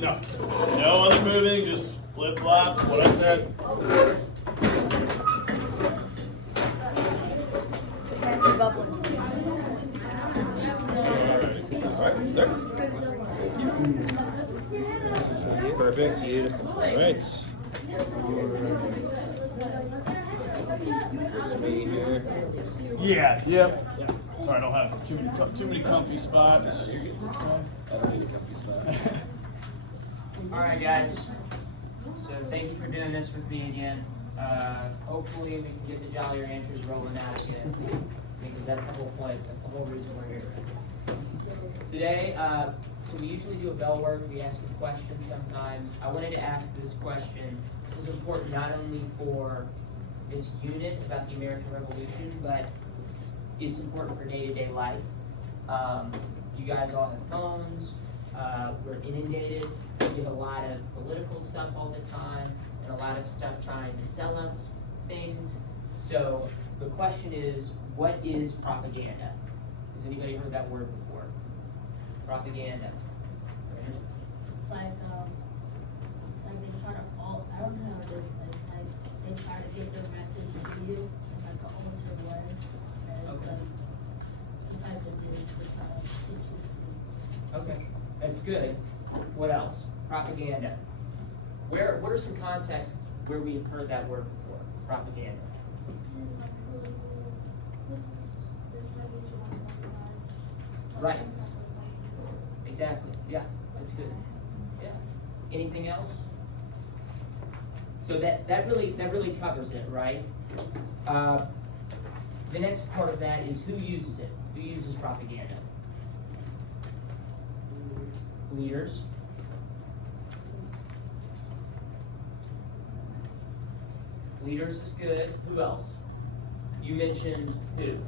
No. No other moving, just flip flop, what I said. Alright, sir. Perfect. Beautiful. Alright. Is this me here? Yeah, yep. Yeah. Sorry, I don't have too many comfy spots. I don't need a comfy spot. Alright guys, so thank you for doing this with me again. Hopefully we can get the Jolly Ranchers rolling out again, because that's the whole point, that's the whole reason we're here. Today, so we usually do a bell work, we ask a question sometimes. I wanted to ask this question. This is important not only for this unit about the American Revolution, but it's important for day-to-day life. You guys all have phones, we're inundated. We get a lot of political stuff all the time, and a lot of stuff trying to sell us things. So the question is, what is propaganda? Has anybody heard that word before? Propaganda. It's like they try to all, I don't know how it is, but it's like they try to get their message to you in like an altered way. And it's Okay. like some type of news to try to get you to see. Okay, that's good. What else? Propaganda. What are some contexts where we've heard that word before? Propaganda. Right. Exactly. Yeah, that's good. Yeah. Anything else? So that really covers it, right? The next part of that is who uses it. Who uses propaganda? Leaders. Leaders is good. Who else? You mentioned who?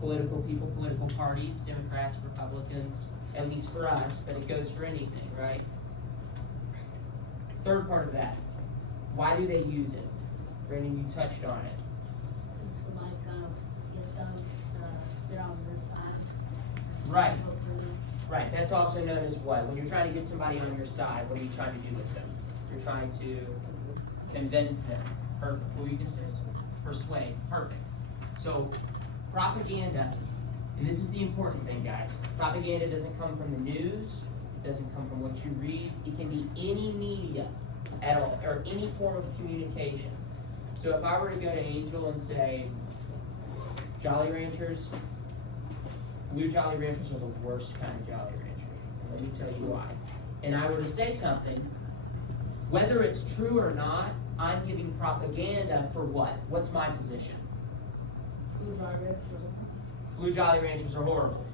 Political people, political parties, Democrats, Republicans, at least for us, but it goes for anything, right? Third part of that, why do they use it? Brandon, you touched on it. It's like get them to get on their side. Right, Vote for them. right. That's also known as what? When you're trying to get somebody on your side, what are you trying to do with them? You're trying to convince them. Perfect. What were you going to say? Persuade. Perfect. So, propaganda, and this is the important thing, guys. Propaganda doesn't come from the news. It doesn't come from what you read. It can be any media at all, or any form of communication. So if I were to go to Angel and say, Jolly Ranchers, Blue Jolly Ranchers are the worst kind of Jolly Ranchers. And let me tell you why. And I were to say something, whether it's true or not, I'm giving propaganda for what? What's my position? Blue Jolly Ranchers are horrible.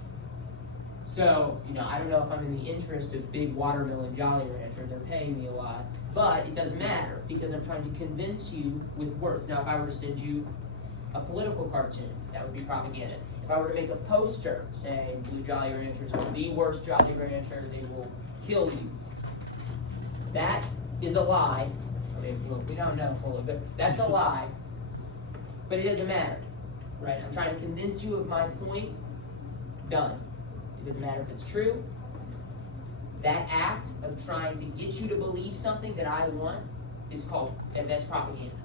So, I don't know if I'm in the interest of big watermelon Jolly Rancher, they're paying me a lot, but it doesn't matter because I'm trying to convince you with words. Now, if I were to send you a political cartoon, that would be propaganda. If I were to make a poster saying Blue Jolly Ranchers are the worst Jolly Rancher, they will kill you. That is a lie. We don't know fully, but that's a lie. But it doesn't matter, right? I'm trying to convince you of my point. Done. It doesn't matter if it's true. That act of trying to get you to believe something that I want is called, and that's propaganda.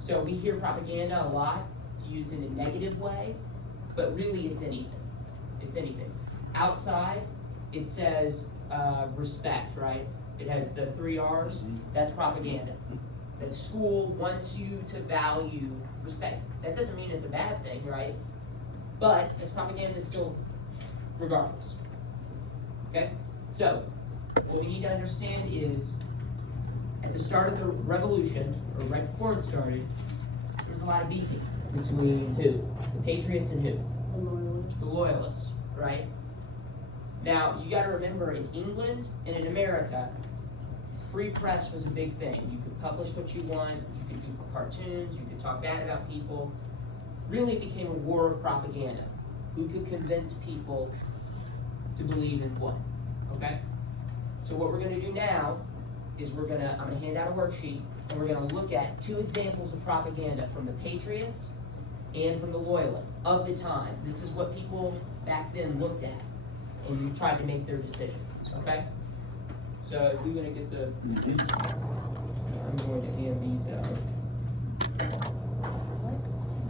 So we hear propaganda a lot. It's used in a negative way, but really it's anything. It's anything. Outside, it says respect, right? It has the 3 R's. That's propaganda. That school wants you to value respect. That doesn't mean it's a bad thing, right? But it's propaganda still, regardless. Okay? So, what we need to understand is, at the start of the revolution, or right before it started, there was a lot of beefing between who? The Patriots and who? The Loyalists, right? Now, you gotta remember, in England and in America, free press was a big thing. You could publish what you want, you could do cartoons, you could talk bad about people. Really, it became a war of propaganda. Who could convince people to believe in what? Okay? So what we're gonna do now is I'm gonna hand out a worksheet, and we're gonna look at 2 examples of propaganda from the Patriots and from the Loyalists of the time. This is what people back then looked at. and you try to make their decision, okay? So if you're gonna get the, I'm going to hand these out.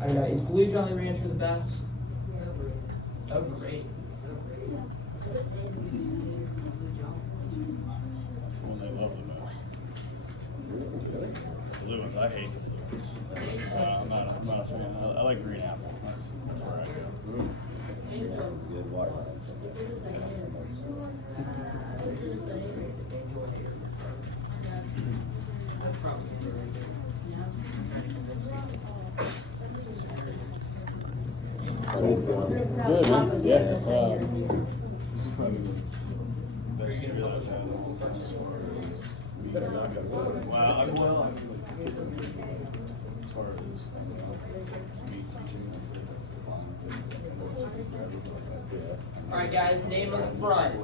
I don't know, is Blue Jolly Rancher the best? Overrated. That's the one they love the most. Blue ones, I hate the blue ones. I'm not a fan. I like green apple. That's where I go. It's good water. That's probably very good. Good, man. Yeah. This is probably the best year that I've had the whole time as far as wow, I feel like as far as meat. All right, guys, name on the front.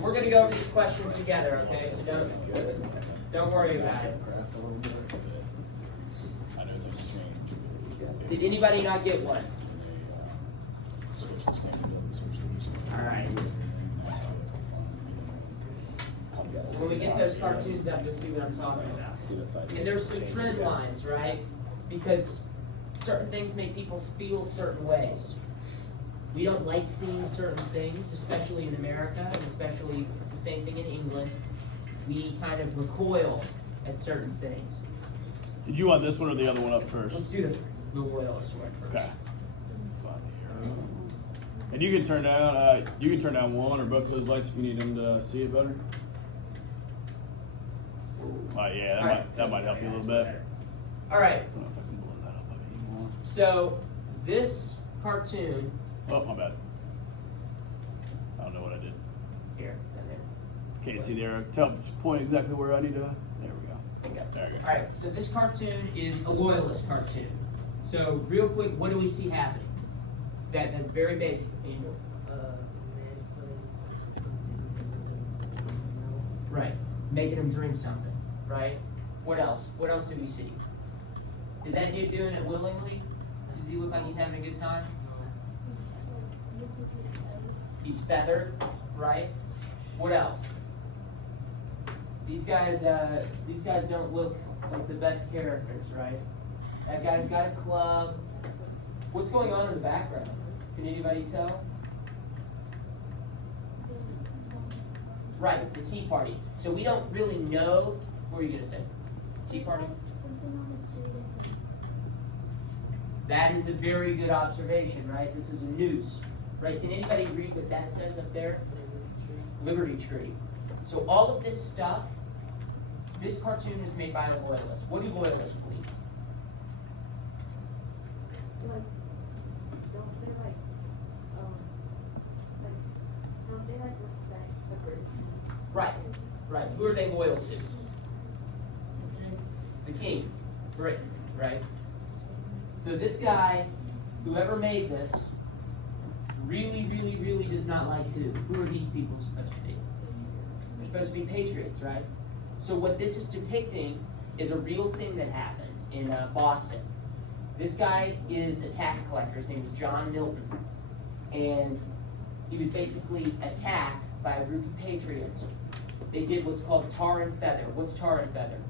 We're gonna go over these questions together, okay? So don't worry about it. I know things change. Did anybody not get one? Switch this name to switch to this one. All right. So when we get those cartoons up, you'll see what I'm talking about. And there's some trend lines, right? Because certain things make people feel certain ways. We don't like seeing certain things, especially in America, and especially it's the same thing in England. We kind of recoil at certain things. Did you want this one or the other one up first? Let's do the loyalist one first. Okay. And you can turn down one or both of those lights if you need them to see it better. Yeah, that might help you a little bit. All right. I don't know if I can blow that up anymore. So this cartoon Oh, my bad. I don't know what I did. here, and there. Can't see there. Just point exactly where I need to. There we go. Okay. There you go. All right. So this cartoon is a loyalist cartoon. So real quick, what do we see happening? That's very basic, Angel. Right. Making him drink something. Right. What else? What else do we see? Is that dude doing it willingly? Does he look like he's having a good time? He's feathered, right? What else? These guys don't look like the best characters, right? That guy's got a club. What's going on in the background? Can anybody tell? Right, the Tea Party. So we don't really know. What were you gonna say? Tea Party? That is a very good observation, right? This is a noose, right? Can anybody read what that says up there? Liberty Tree. So all of this stuff, this cartoon is made by a loyalist. What do loyalists believe? Right, right. Who are they loyal to? The king, Britain, right? So this guy, whoever made this, really, really, really does not like who? Who are these people supposed to be? They're supposed to be patriots, right? So what this is depicting is a real thing that happened in Boston. This guy is a tax collector. His name is John Milton. And he was basically attacked by a group of patriots. They did what's called tar and feather. What's tar and feather?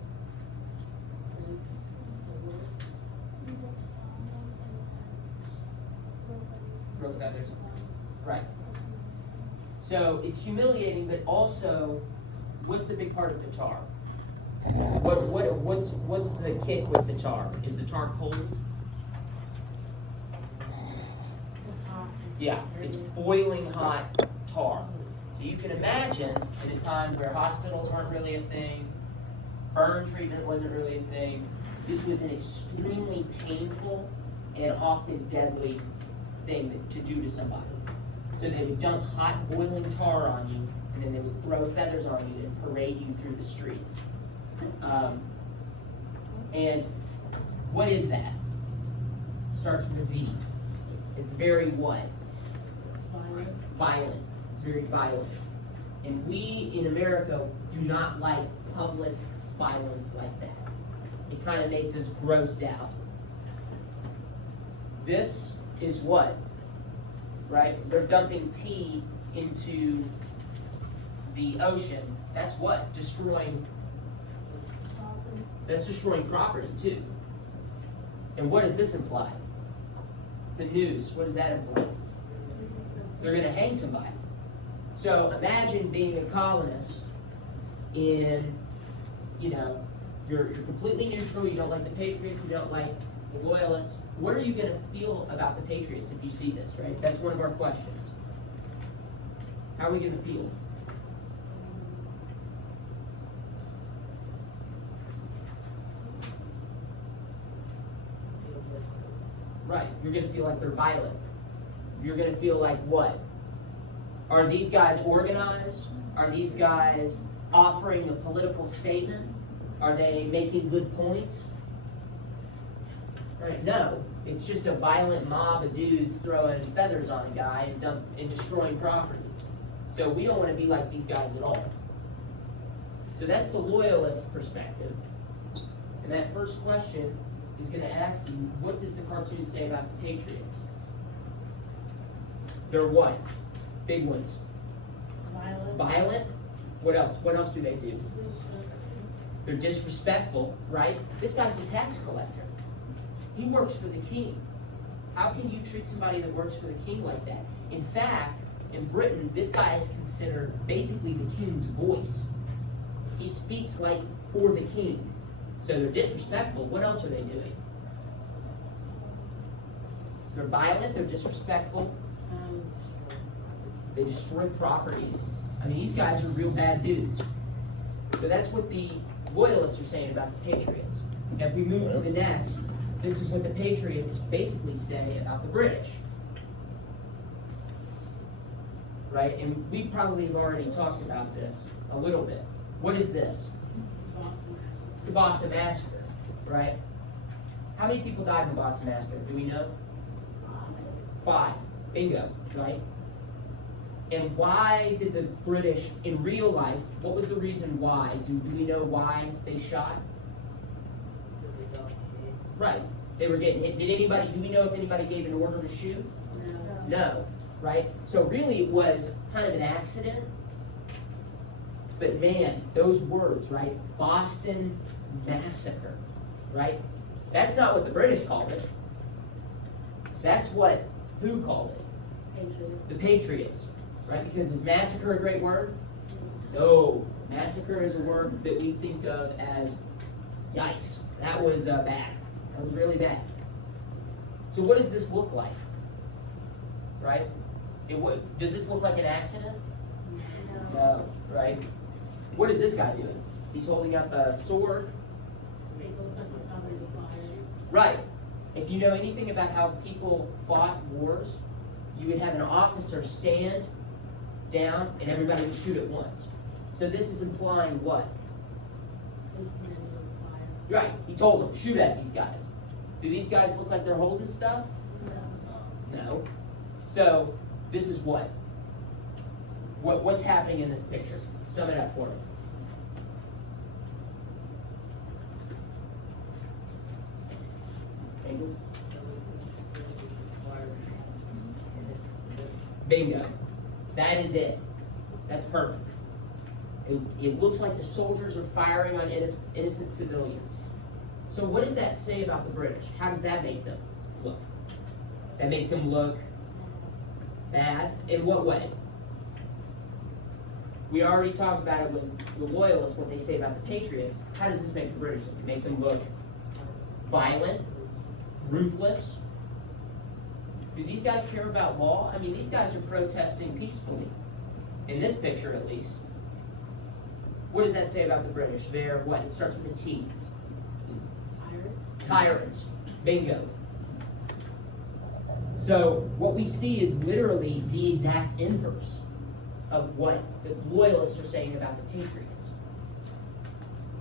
Throw feathers. Right. So it's humiliating, but also, what's the big part of the tar? What's the kick with the tar? Is the tar cold? Yeah, it's boiling hot tar. So you can imagine in a time where hospitals weren't really a thing, burn treatment wasn't really a thing, this was an extremely painful and often deadly thing to do to somebody. So they would dump hot boiling tar on you, and then they would throw feathers on you and parade you through the streets. And what is that? Starts with a V. It's very what? Violent. It's very violent. And we in America do not like public violence like that. It kind of makes us grossed out. This is what? Right? They're dumping tea into the ocean, that's what? That's destroying property too. And what does this imply? It's a noose. What does that imply? They're going to hang somebody. So imagine being a colonist in, you're completely neutral, you don't like the Patriots, you don't like the Loyalists. What are you going to feel about the Patriots if you see this, right? That's one of our questions. How are we going to feel? Right, you're going to feel like they're violent. You're going to feel like what? Are these guys organized? Are these guys offering a political statement? Are they making good points? Right, no. It's just a violent mob of dudes throwing feathers on a guy and destroying property. So we don't want to be like these guys at all. So that's the loyalist perspective. And that first question is going to ask you, what does the cartoon say about the Patriots? They're what? Big ones. Violent? What else? What else do they do? They're disrespectful, right? This guy's a tax collector. He works for the king. How can you treat somebody that works for the king like that? In fact, in Britain, this guy is considered basically the king's voice. He speaks like for the king. So they're disrespectful. What else are they doing? They're violent, they're disrespectful. They destroy property. I mean, these guys are real bad dudes. So that's what the loyalists are saying about the Patriots. If we move to the next, this is what the Patriots basically say about the British. Right? And we probably have already talked about this a little bit. What is this? It's the Boston Massacre, right? How many people died in the Boston Massacre? Do we know? 5. Bingo, right? And why did the British, in real life, what was the reason why? Do we know why they shot? Right. They were getting hit. Do we know if anybody gave an order to shoot? No. Right? So really it was kind of an accident. But man, those words, right? Boston Massacre, right? That's not what the British called it. That's what, who called it? Patriots. The Patriots, right? Because is massacre a great word? No. Massacre is a word that we think of as, yikes, that was bad. That was really bad. So what does this look like? Right? Does this look like an accident? No, right? What is this guy doing? He's holding up a sword. Right. If you know anything about how people fought wars, you would have an officer stand down and everybody would shoot at once. So this is implying what? Right. He told them, shoot at these guys. Do these guys look like they're holding stuff? No. So this is what? What's happening in this picture? Sum it up for me. Angel? Bingo. That is it. That's perfect. It looks like the soldiers are firing on innocent civilians. So what does that say about the British? How does that make them look? That makes them look bad? In what way? We already talked about it with the Loyalists, what they say about the Patriots. How does this make the British look? It makes them look violent, ruthless. Do these guys care about law? I mean, these guys are protesting peacefully. In this picture, at least. What does that say about the British? They're what? It starts with a T. Tyrants. Bingo. So what we see is literally the exact inverse of what the Loyalists are saying about the Patriots.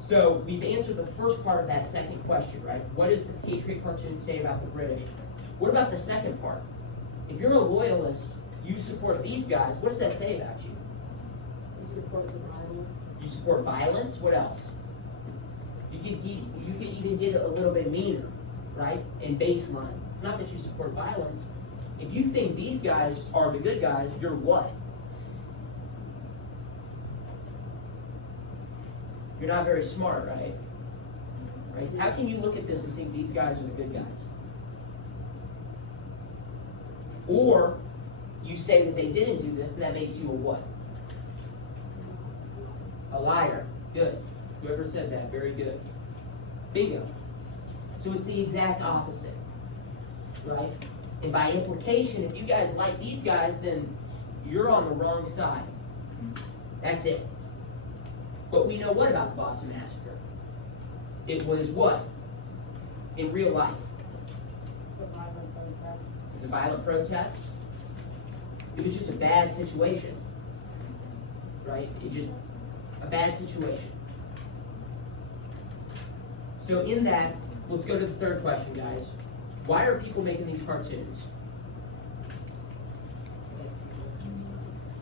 So we've answered the first part of that second question, right? What does the Patriot cartoon say about the British? What about the second part? If you're a Loyalist, you support these guys, what does that say about you? You support the violence. You support violence? What else? You can even get a little bit meaner, right? And baseline. It's not that you support violence. If you think these guys are the good guys, you're what? You're not very smart, right? Right? How can you look at this and think these guys are the good guys? Or you say that they didn't do this, and that makes you a what? A liar. Good. Whoever said that, very good. Bingo. So it's the exact opposite, right? And by implication, if you guys like these guys, then you're on the wrong side. That's it. But we know what about the Boston Massacre? It was what? In real life. The violent protest. It was a violent protest. It was just a bad situation. Right? It just a bad situation. So in that, let's go to the third question, guys. Why are people making these cartoons?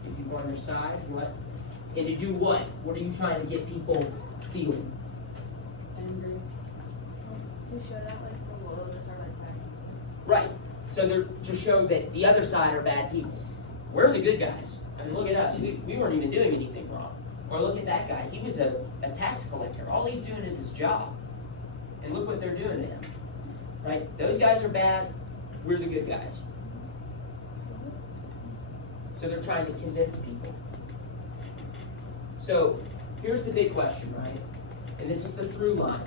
Get people on their side, what? And to do what? What are you trying to get people feeling? Angry. To show that like the world is our like bad. Right. So they're to show that the other side are bad people. We're the good guys. I mean, look at us. We weren't even doing anything wrong. Or look at that guy. He was a tax collector. All he's doing is his job. And look what they're doing to him. Right? Those guys are bad. We're the good guys. So they're trying to convince people. So here's the big question, right? And this is the through line.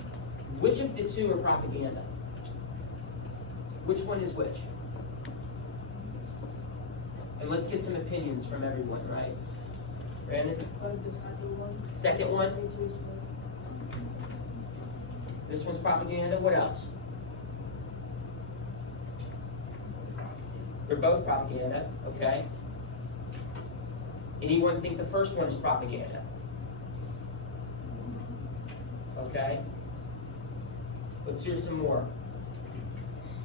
Which of the two are propaganda? Which one is which? And let's get some opinions from everyone, right? Brandon? Second one? This one's propaganda. What else? They're both propaganda, okay? Anyone think the first one is propaganda? Okay. Let's hear some more.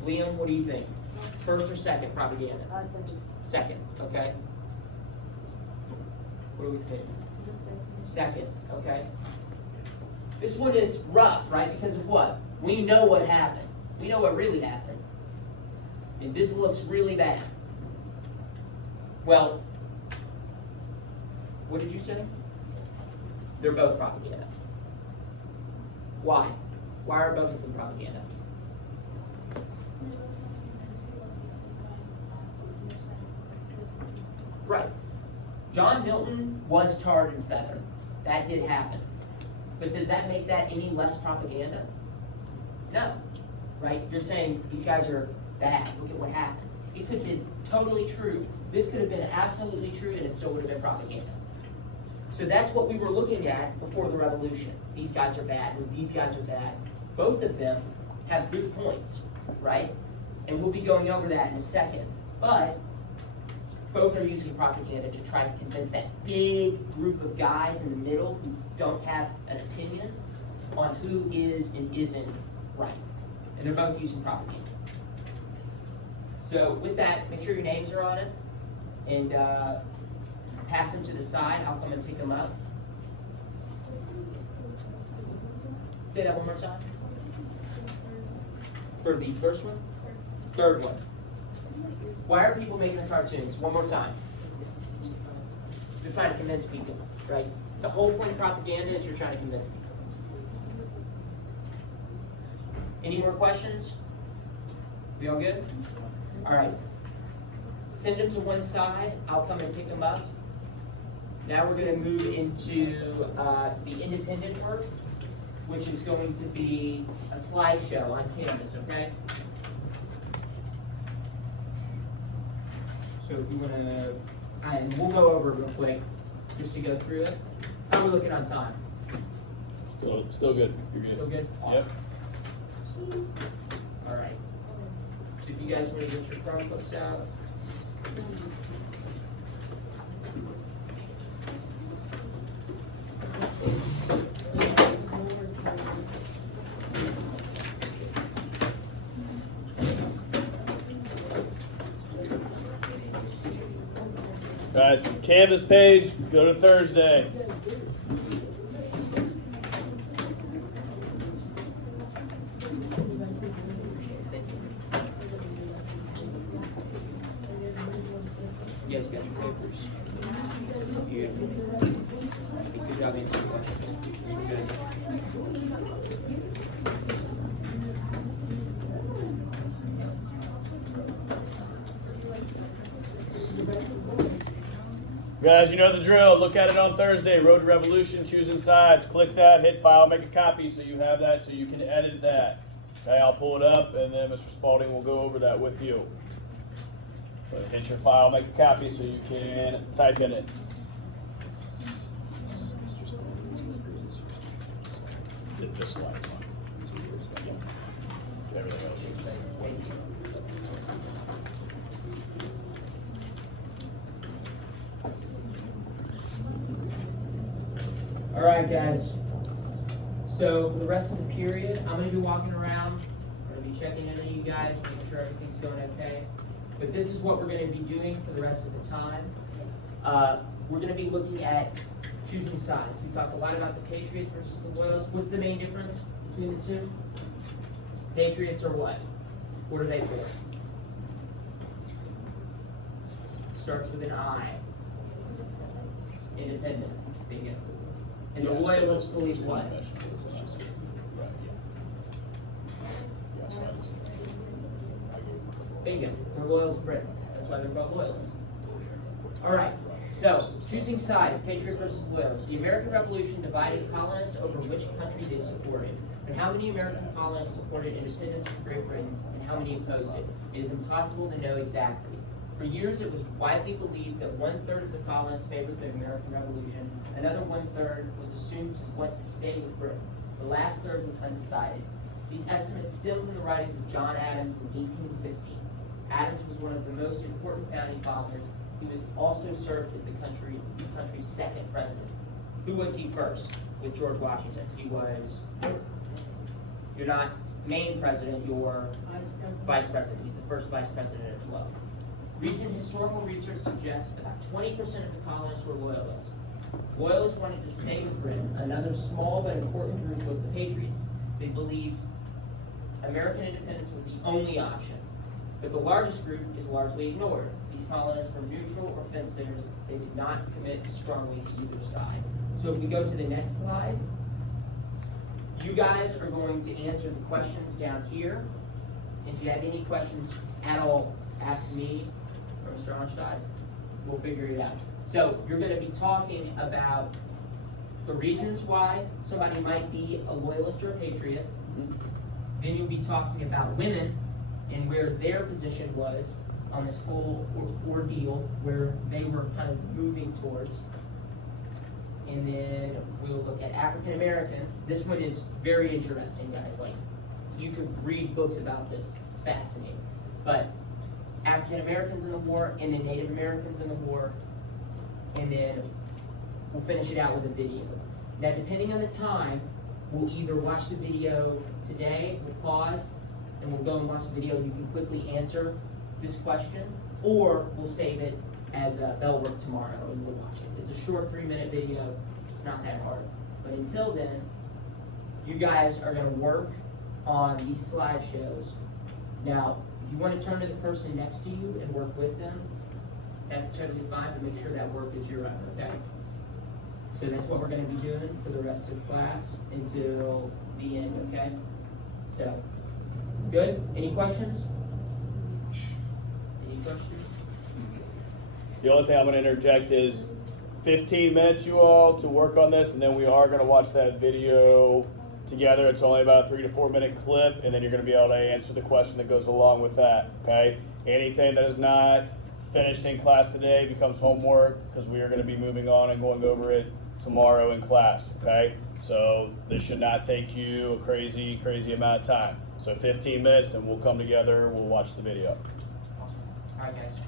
Liam, what do you think? First or second propaganda? Second, okay. What do we think? Second, okay. This one is rough, right? Because of what? We know what happened. We know what really happened. And this looks really bad. Well, what did you say? They're both propaganda. Why? Why are both of them propaganda? Right. John Milton was tarred and feathered. That did happen. But does that make that any less propaganda? No. Right? You're saying these guys are bad. Look at what happened. It could have been totally true. This could have been absolutely true, and it still would have been propaganda. So that's what we were looking at before the revolution. These guys are bad, and these guys are bad. Both of them have good points, right? And we'll be going over that in a second. But both are using propaganda to try to convince that big group of guys in the middle who don't have an opinion on who is and isn't right. And they're both using propaganda. So with that, make sure your names are on it and pass them to the side. I'll come and pick them up. Say that one more time. For the first one? Third one. Why are people making the cartoons? One more time. They're trying to convince people, right? The whole point of propaganda is you're trying to convince people. Any more questions? We all good? All right. Send them to one side. I'll come and pick them up. Now we're going to move into the independent work, which is going to be a slideshow on Canvas, okay? So if you want to, and we'll go over it real quick, just to go through it. How are we looking on time? Still good. You're good. Still good? Yep. All right. So if you guys want to get your Chromebooks out. Guys, Canvas page, go to Thursday. You guys got your papers? Good. Good job have any questions. We're good. Guys, you know the drill. Look at it on Thursday. Road to Revolution, choosing sides. Click that, hit file, make a copy so you have that so you can edit that. Okay, I'll pull it up and then Mr. Spalding will go over that with you. So hit your file, make a copy so you can type in it. This slide. Yeah. Everything else. All right, guys. So for the rest of the period, I'm going to be walking around. I'm going to be checking in on you guys, making sure everything's going okay. But this is what we're going to be doing for the rest of the time. We're going to be looking at choosing sides. We talked a lot about the Patriots versus the Loyalists. What's the main difference between the two? Patriots are what? What are they for? Starts with an I. Independent. Bingo. And the Loyalists believe what? Bingo. They're loyal to Britain. That's why they're called Loyalists. All right. So, choosing sides, Patriot versus Loyalists. The American Revolution divided colonists over which country they supported. But how many American colonists supported independence from Great Britain and how many opposed it? It is impossible to know exactly. For years, it was widely believed that 1/3 of the colonists favored the American Revolution. Another 1/3 was assumed to want to stay with Britain. The last third was undecided. These estimates stem from the writings of John Adams in 1815. Adams was one of the most important founding fathers. He was also served as the country's second president. Who was he first with George Washington? He was, you're not main president, you're vice president. He's the first vice president as well. Recent historical research suggests about 20% of the colonists were loyalists. Loyalists wanted to stay with Britain. Another small but important group was the Patriots. They believed American independence was the only option. But the largest group is largely ignored. These colonists were neutral or fence-sitters. They did not commit strongly to either side. So if we go to the next slide, you guys are going to answer the questions down here. If you have any questions at all, ask me or Mr. Arnstein. We'll figure it out. So you're going to be talking about the reasons why somebody might be a loyalist or a patriot. Then you'll be talking about women and where their position was on this whole ordeal, where they were kind of moving towards. And then we'll look at African Americans. This one is very interesting, guys. Like, you could read books about this. It's fascinating. But African Americans in the war, and then Native Americans in the war, and then we'll finish it out with a video. Now, depending on the time, we'll either watch the video today, we'll pause, and we'll go and watch the video. You can quickly answer this question, or we'll save it as a bell work tomorrow and we'll watch it. It's a short 3-minute video. It's not that hard. But until then, you guys are going to work on these slideshows. Now, if you want to turn to the person next to you and work with them, that's totally fine, but make sure that work is your own, okay? So that's what we're going to be doing for the rest of class until the end, okay? So, good? Any questions? Any questions? The only thing I'm going to interject is 15 minutes, you all, to work on this, and then we are going to watch that video together. It's only about a 3 to 4 minute clip, and then you're going to be able to answer the question that goes along with that, okay? Anything that is not finished in class today becomes homework, because we are going to be moving on and going over it tomorrow in class, okay? So this should not take you a crazy amount of time. So 15 minutes, and we'll come together, we'll watch the video. Awesome. All right, guys.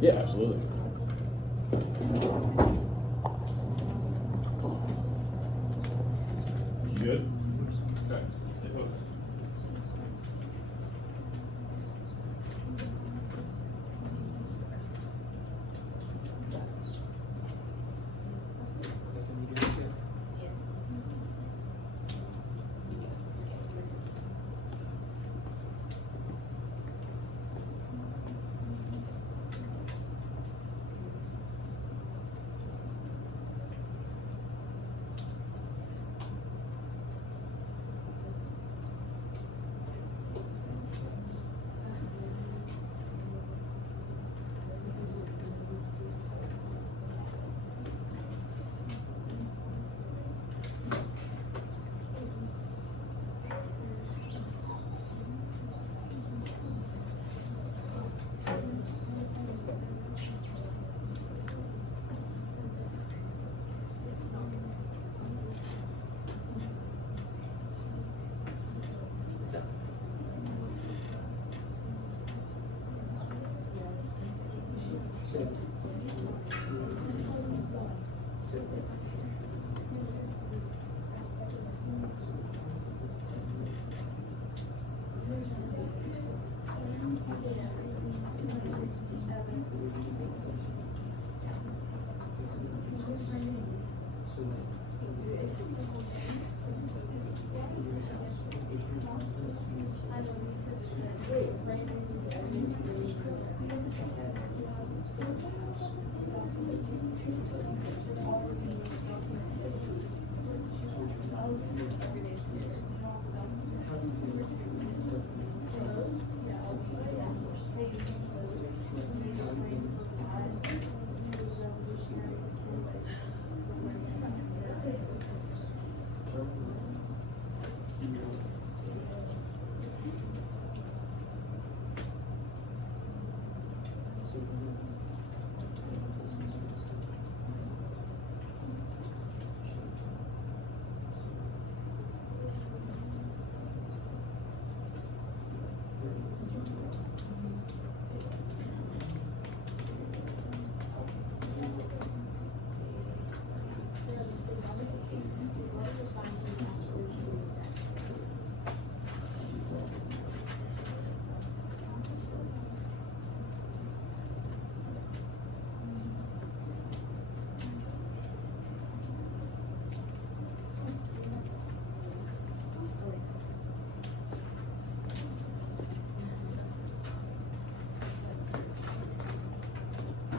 Yeah, absolutely. You good? Okay. Stay focused.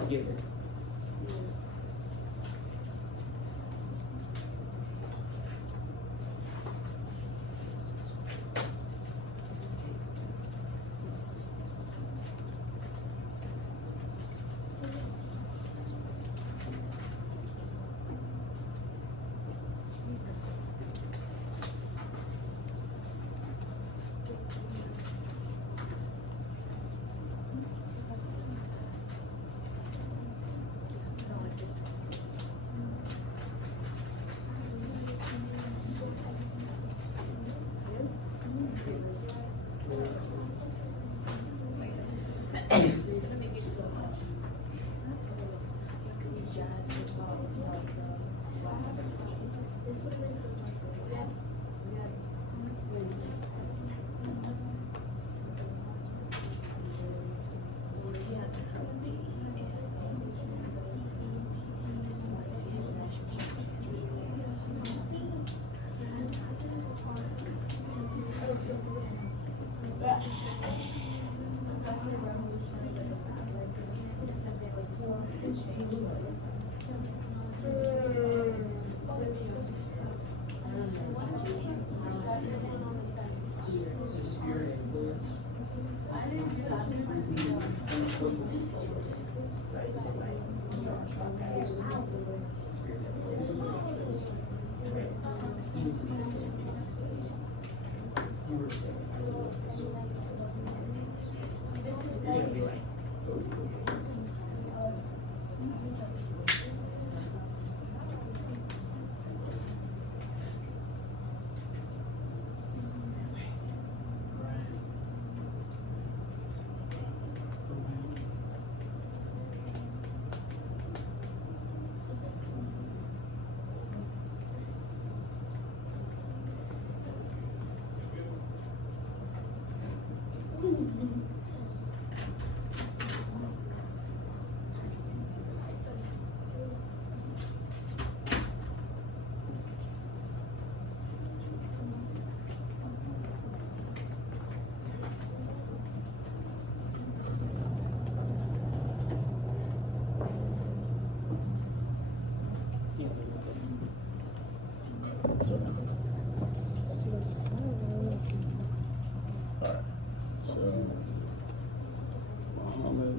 Give it.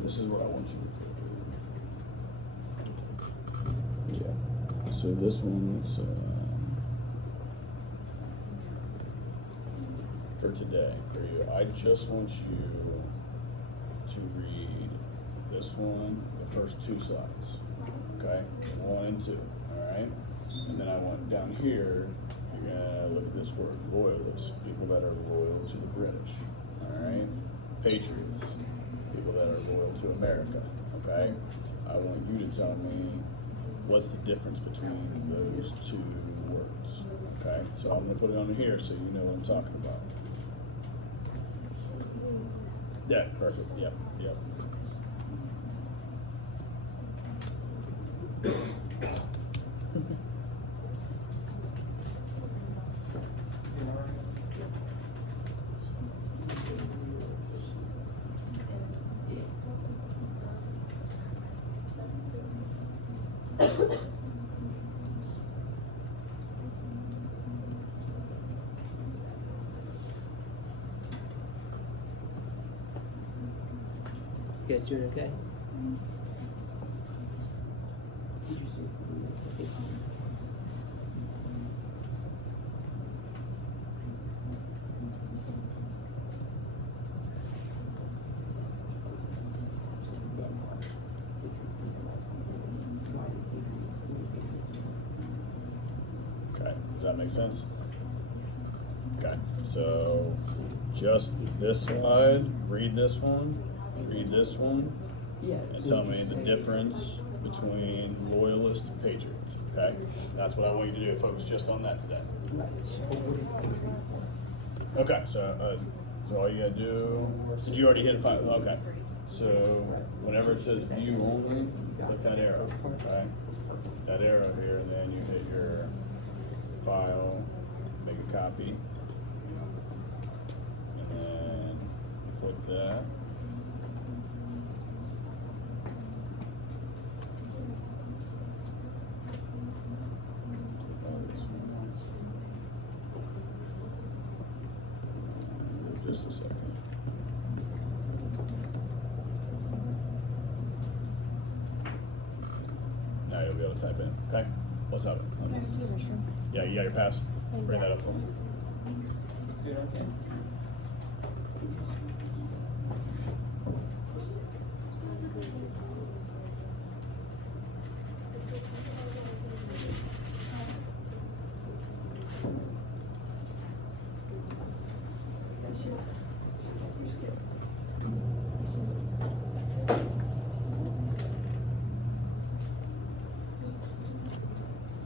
this is what I want you to do. Yeah. So this one's for today, for you. I just want you to read this one, the first 2 slides. Okay? 1 and 2. Alright? And then I want down here, you're gonna look at this word, loyalists, people that are loyal to the British. Alright? Patriots, people that are loyal to America. Okay? I want you to tell me what's the difference between those 2 words. Okay? So I'm gonna put it on here so you know what I'm talking about. Yeah, perfect. Yep, yep. You guys doing okay? Did you see? Okay, does that make sense? Okay, so just this slide, read this one, Yeah. and tell me the difference between loyalist and patriots. Okay, that's what I want you to do. Focus just on that today. Okay, so all you gotta do. Did you already hit 5? Okay, so whenever it says view only, click that arrow. Okay, that arrow here, and then you hit your file, make a copy, and then click that. Just a second. Now you'll be able to type in. Okay, what's up? Yeah, you got your pass. Bring that up for me. Doing okay?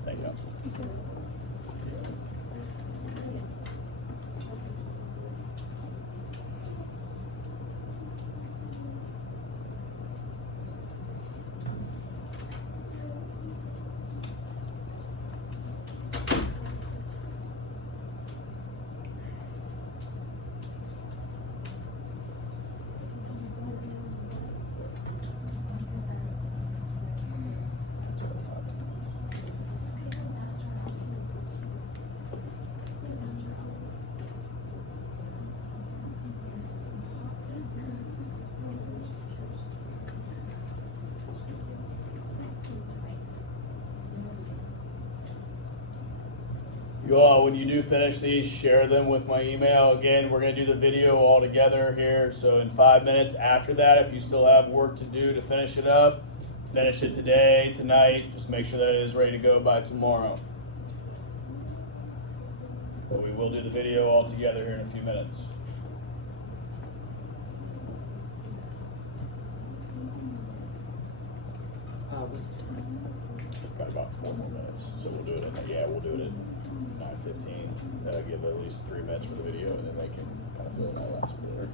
Thank you. You all, when you do finish these, share them with my email. Again, we're going to do the video all together here. So in 5 minutes after that, if you still have work to do to finish it up, finish it today, tonight. Just make sure that it is ready to go by tomorrow. But we will do the video all together here in a few minutes. What's the time? Got about 4 more minutes, so we'll do it. We'll do it at 9:15. That'll give at least 3 minutes for the video, and then they can kind of fill in that last bit.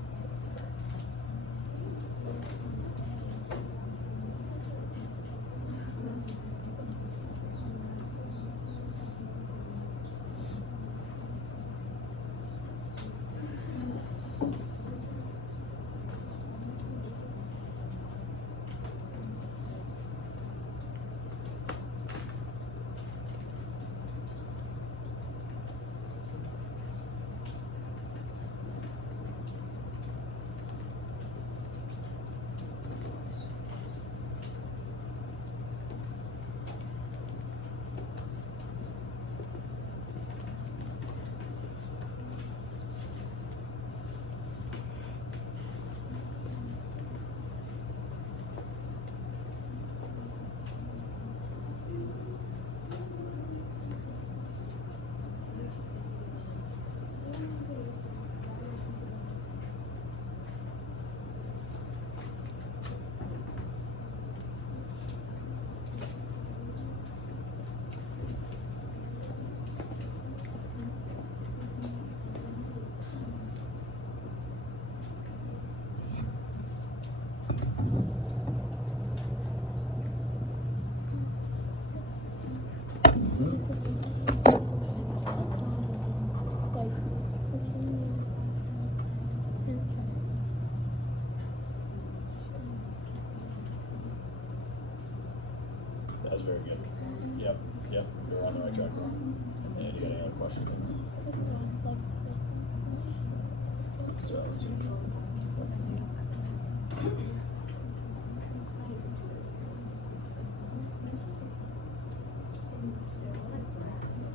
That was very good. Yep, you're on the right track, bro. And you got any other questions? So, let's see.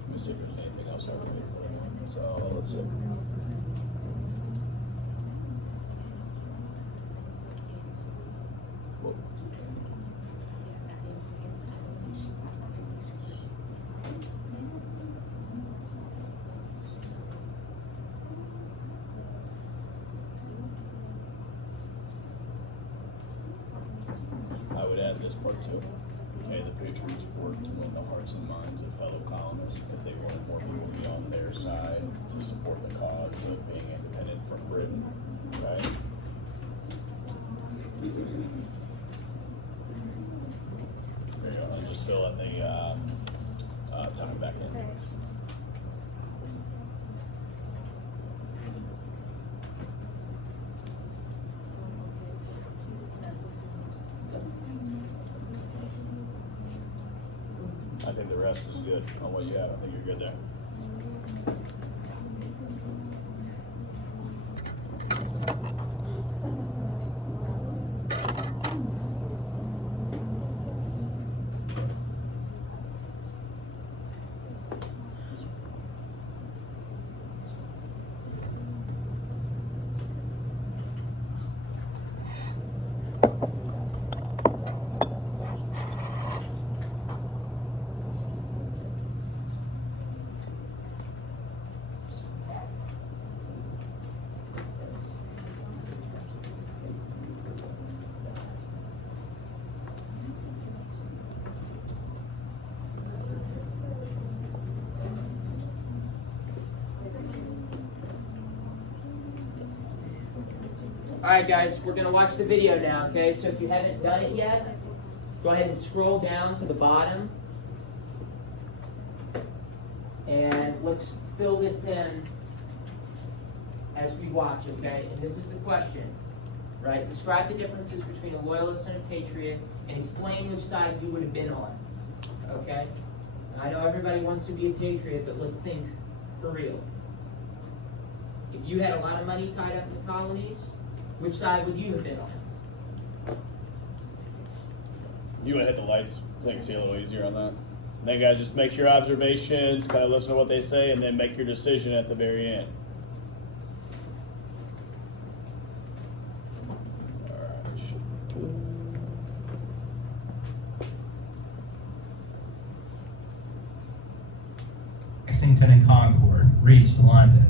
Let me see if there's anything else I want to put in. So, let's see. Whoa. I would add this part too. Okay, the Patriots worked to win the hearts and minds of fellow colonists because they wanted more people to be on their side to support the cause of being independent from Britain, right? There you go. And just fill in the time back in. I think the rest is good on what you have. I think you're good there. Alright guys, we're gonna watch the video now, okay? So if you haven't done it yet, go ahead and scroll down to the bottom. And let's fill this in as we watch, okay? And this is the question, right? Describe the differences between a loyalist and a patriot and explain which side you would have been on, okay? And I know everybody wants to be a patriot, but let's think for real. If you had a lot of money tied up in the colonies, which side would you have been on? You want to hit the lights so I can see a little easier on that? And then guys, just make your observations, kind of listen to what they say, and then make your decision at the very end. Lexington and Concord reached London.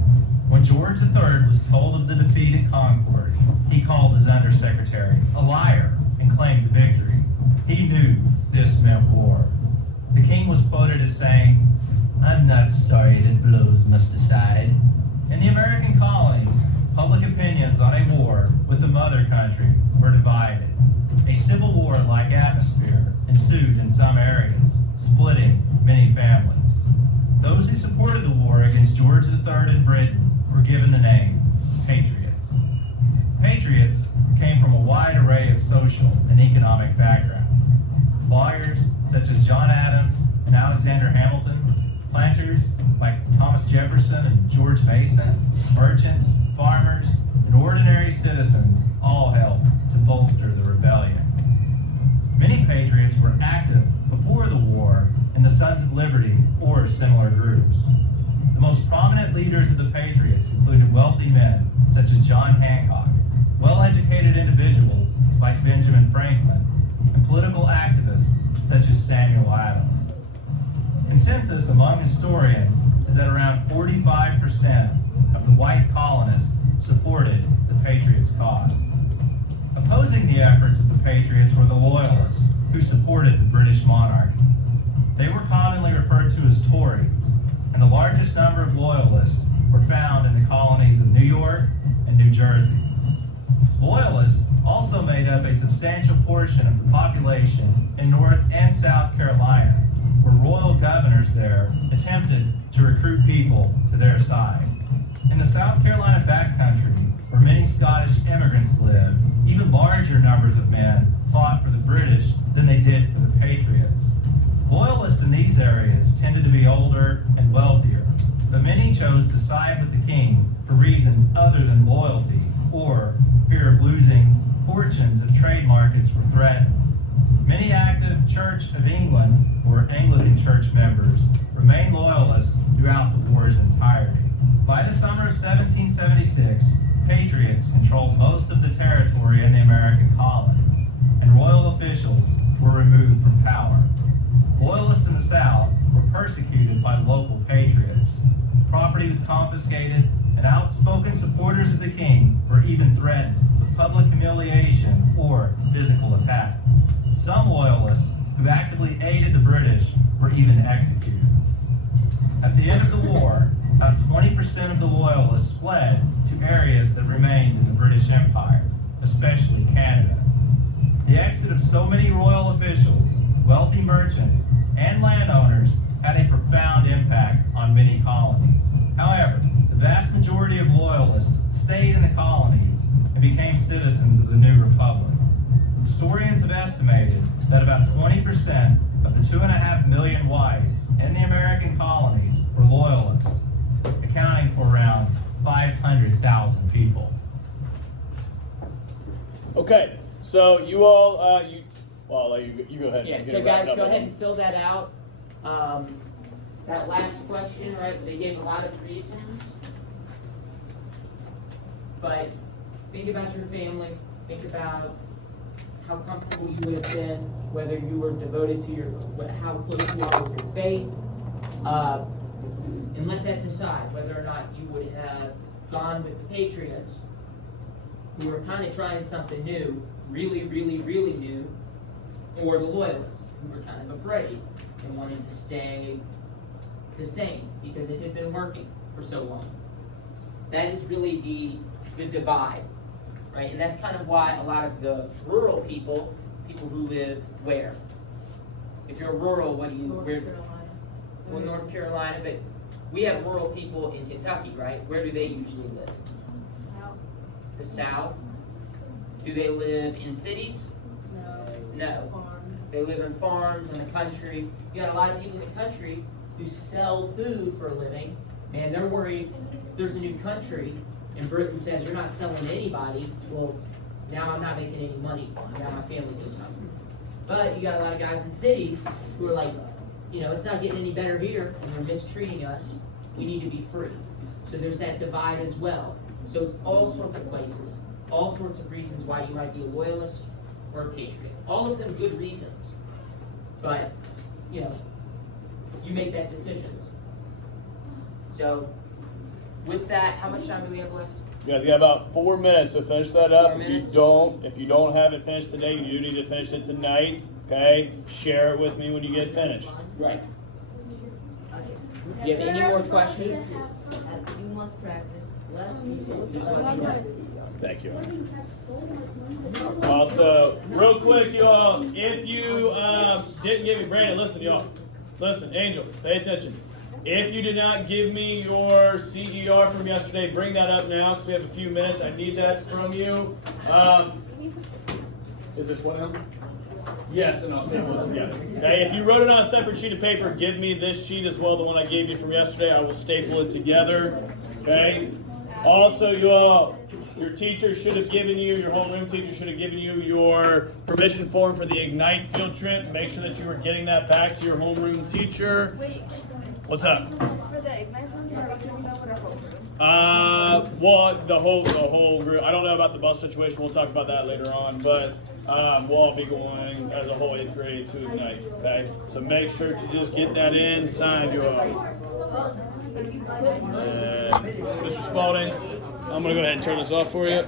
When George III was told of the defeat at Concord, he called his undersecretary a liar and claimed victory. He knew this meant war. The king was quoted as saying, "I'm not sorry that blows must decide." In the American colonies, public opinions on a war with the mother country were divided. A civil war-like atmosphere ensued in some areas, splitting many families. Those who supported the war against George III in Britain were given the name Patriots. Patriots came from a wide array of social and economic backgrounds. Lawyers such as John Adams and Alexander Hamilton, planters like Thomas Jefferson and George Mason, merchants, farmers, and ordinary citizens all helped to bolster the rebellion. Many patriots were active before the war in the Sons of Liberty or similar groups. The most prominent leaders of the Patriots included wealthy men such as John Hancock, well-educated individuals like Benjamin Franklin, and political activists such as Samuel Adams. Consensus among historians is that around 45% of the white colonists supported the Patriots' cause. Opposing the efforts of the Patriots were the Loyalists, who supported the British monarchy. They were commonly referred to as Tories, and the largest number of Loyalists were found in the colonies of New York and New Jersey. Loyalists also made up a substantial portion of the population in North and South Carolina, where royal governors there attempted to recruit people to their side. In the South Carolina backcountry, where many Scottish immigrants lived, even larger numbers of men fought for the British than they did for the Patriots. Loyalists in these areas tended to be older and wealthier, but many chose to side with the king for reasons other than loyalty or fear of losing fortunes if trade markets were threatened. Many active Church of England or Anglican Church members remained loyalists throughout the war's entirety. By the summer of 1776, Patriots controlled most of the territory in the American colonies, and royal officials were removed from power. Loyalists in the South were persecuted by local patriots. Property was confiscated, and outspoken supporters of the king were even threatened with public humiliation or physical attack. Some loyalists who actively aided the British were even executed. At the end of the war, about 20% of the loyalists fled to areas that remained in the British Empire, especially Canada. The exit of so many royal officials, wealthy merchants, and landowners had a profound impact on many colonies. However, the vast majority of loyalists stayed in the colonies and became citizens of the new republic. Historians have estimated that about 20% of the 2.5 million whites in the American colonies were loyalists, accounting for around 500,000 people. Okay, so you all, you go ahead. Yeah, and get so it wrapped guys, up. go ahead and fill that out. That last question, right, they gave a lot of reasons. But think about your family, think about how comfortable you would have been, whether you were devoted to how close you are with your faith, and let that decide whether or not you would have gone with the Patriots, who were kind of trying something new, really, really, really new, or the Loyalists, who were kind of afraid and wanted to stay the same because it had been working for so long. That is really the divide, right? And that's kind of why a lot of the rural people who live where? If you're rural, what do you, where? Well, North Carolina, but we have rural people in Kentucky, right? Where do they usually live? South. The South. Do they live in cities? No. Farm. They live in farms in the country. You got a lot of people in the country who sell food for a living, and they're worried if there's a new country and Britain says you're not selling to anybody, well, now I'm not making any money. Now my family goes hungry. But you got a lot of guys in cities who are like, it's not getting any better here, and they're mistreating us. We need to be free. So there's that divide as well. So it's all sorts of places, all sorts of reasons why you might be a loyalist or a patriot. All of them good reasons. But, you make that decision. So, with that, how much time do we have left? You guys got about 4 minutes to finish that up. 4 minutes? If you don't have it finished today, you do need to finish it tonight. Okay? Share it with me when you get finished. Right. You have any more questions? You must practice. Just let me know. Thank you. Also, real quick, y'all, if you didn't give me, Brandon, listen, y'all. Listen, Angel, pay attention. If you did not give me your CER from yesterday, bring that up now because we have a few minutes. I need that from you. Is this one of them? Yes, and I'll staple it together. Okay, if you wrote it on a separate sheet of paper, give me this sheet as well, the one I gave you from yesterday. I will staple it together. Okay? Also, you all, your teacher should have given you, your homeroom teacher should have given you your permission form for the Ignite field trip. Make sure that you are getting that back to your homeroom teacher. Wait. What's up? For the Ignite Fund, are we talking about our whole group? Well, the whole group. I don't know about the bus situation. We'll talk about that later on. But we'll all be going as a whole 8th grade to Ignite. Okay, so make sure to just get that in, signed, you all. And Mr. Spalding, I'm gonna go ahead and turn this off for you.